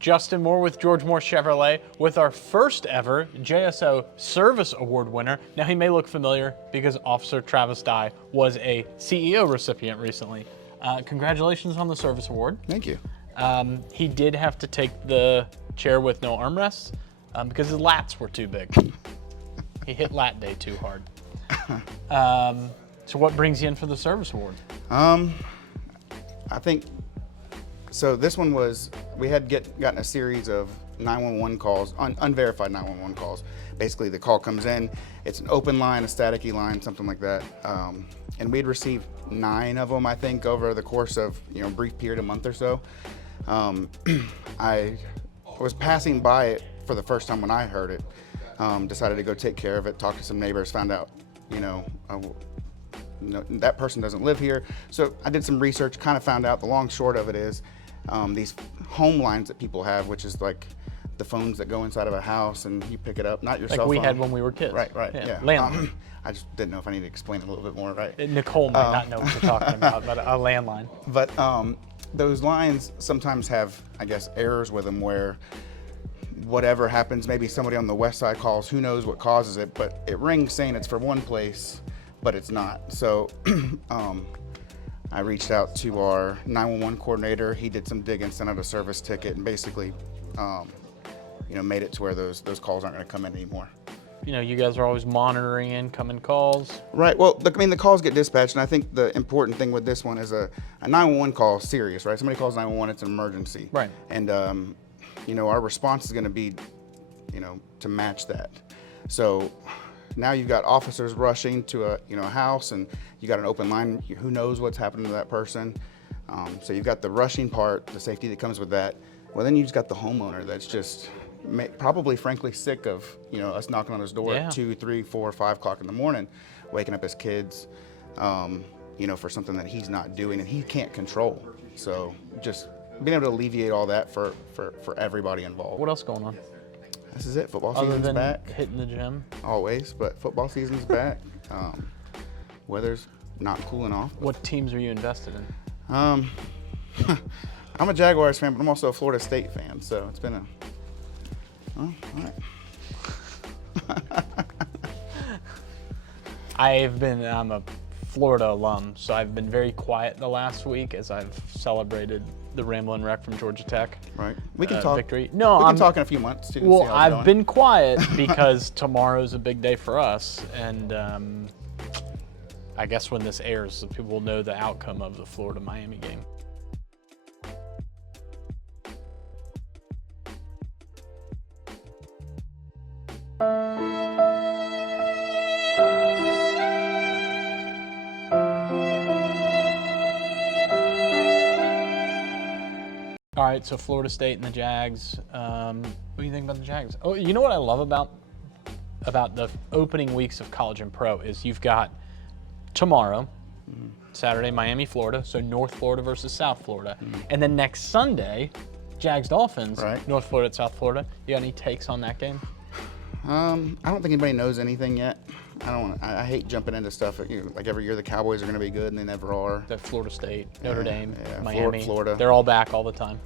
Justin Moore with George Moore Chevrolet with our first ever JSO Service Award winner. Now he may look familiar because Officer Travis Dye was a CEO recipient recently. Congratulations on the Service Award. Thank you. He did have to take the chair with no armrests because his lats were too big. He hit lat day too hard. So what brings you in for the Service Award? I think, so this one was, we had gotten a series of 911 calls, unverified 911 calls. Basically the call comes in, it's an open line, a staticky line, something like that. And we'd received 9 of them, I think, over the course of, a brief period, a month or so. I was passing by it for the first time when I heard it. Decided to go take care of it, talk to some neighbors, found out, that person doesn't live here. So I did some research, kind of found out the long short of it is these home lines that people have, which is like the phones that go inside of a house and you pick it up, not your cell phone. Like we had when we were kids. Right, yeah. Landline. I just didn't know if I needed to explain it a little bit more, right? Nicole might not know what you're talking about, but a landline. But those lines sometimes have, I guess, errors with them where whatever happens, maybe somebody on the west side calls, who knows what causes it, but it rings saying it's for one place, but it's not. So I reached out to our 911 coordinator. He did some digging, sent out a service ticket, and basically, made it to where those calls aren't going to come in anymore. You guys are always monitoring incoming calls. Right. Well, the calls get dispatched, and I think the important thing with this one is a 911 call is serious, right? Somebody calls 911, it's an emergency. Right. And our response is going to be, to match that. So now you've got officers rushing to a house, and you got an open line. Who knows what's happening to that person? So you've got the rushing part, the safety that comes with that. Well, then you just got the homeowner that's just probably, frankly, sick of us knocking on his door at 2, 3, 4, 5 o'clock in the morning, waking up his kids, for something that he's not doing and he can't control. So just being able to alleviate all that for everybody involved. What else going on? This is it. Football Other season's than back. Hitting the gym? Always, but football season's back. Weather's not cooling off. What teams are you invested in? I'm a Jaguars fan, but I'm also a Florida State fan, so it's been all right. I'm a Florida alum, so I've been very quiet the last week as I've celebrated the Ramblin' Wreck from Georgia Tech. Right. We can talk. Victory. No, we can talk in a few months too. Well, I've been quiet because tomorrow's a big day for us, and I guess when this airs, people will know the outcome of the Florida-Miami game. All right, so Florida State and the Jags. What do you think about the Jags? Oh, you know what I love about the opening weeks of college and pro is you've got tomorrow, Saturday, Miami, Florida, so North Florida versus South Florida. And then next Sunday, Jags Dolphins, right. North Florida at South Florida. You got any takes on that game? I don't think anybody knows anything yet. I hate jumping into stuff. Like every year the Cowboys are going to be good, and they never are. The Florida State, Notre Dame, yeah, Miami, Florida. They're all back all the time.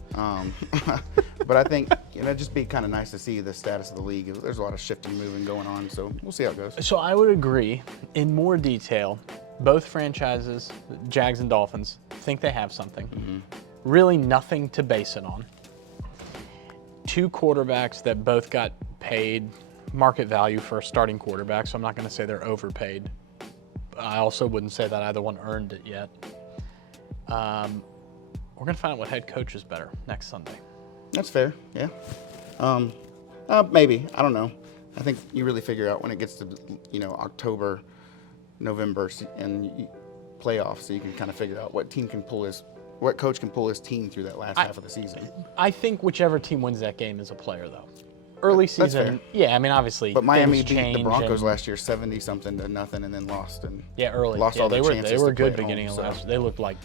But I think it'd just be kind of nice to see the status of the league. There's a lot of shifting, moving going on, so we'll see how it goes. So I would agree. In more detail, both franchises, Jags and Dolphins, think they have something. Really nothing to base it on. 2 quarterbacks that both got paid market value for a starting quarterback, so I'm not going to say they're overpaid. I also wouldn't say that either one earned it yet. We're going to find out what head coach is better next Sunday. That's fair, yeah. Maybe, I don't know. I think you really figure out when it gets to October, November, and playoffs, so you can kind of figure out what coach can pull his team through that last half of the season. I think whichever team wins that game is a player, though. Early season, yeah, I mean, obviously. But Miami beat the Broncos last year 70-something to nothing, and then lost. And early. Lost all their chances. They were good to beginning of last. They looked like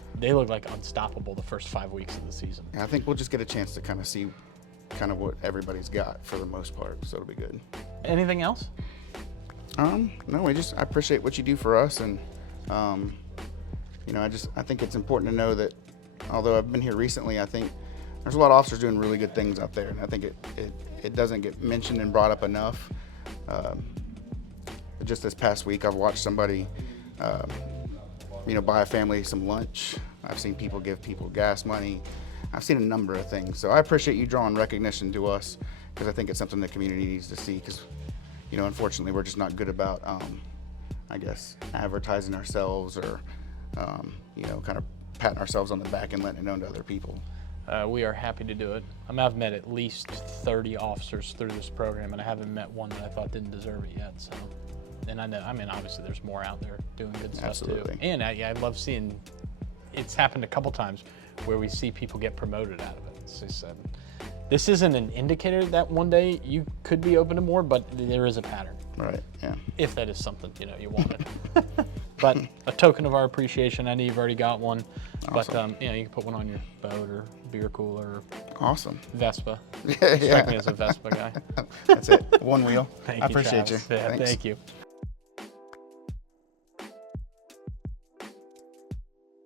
unstoppable the first 5 weeks of the season. Yeah, I think we'll just get a chance to kind of see what everybody's got for the most part, so it'll be good. Anything else? No, I appreciate what you do for us, and I think it's important to know that although I've been here recently, I think there's a lot of officers doing really good things out there, and I think it doesn't get mentioned and brought up enough. Just this past week, I've watched somebody, buy a family some lunch. I've seen people give people gas money. I've seen a number of things. So I appreciate you drawing recognition to us, because I think it's something the community needs to see, because, unfortunately, we're just not good about, I guess, advertising ourselves or, kind of patting ourselves on the back and letting it known to other people. We are happy to do it. I've met at least 30 officers through this program, and I haven't met one that I thought didn't deserve it yet. So, and obviously there's more out there doing good stuff Absolutely. too. And I love seeing, it's happened a couple times where we see people get promoted out of it. It's just, this isn't an indicator that one day you could be open to more, but there is a pattern. Right, yeah. If that is something, you wanted. But a token of our appreciation, I know you've already got one, Awesome. but you can put one on your boat or beer cooler or Awesome. Vespa. Yeah. Strike me as a Vespa guy. That's it. One wheel. Thank I you, appreciate Travis. you. Yeah, Thanks. thank you.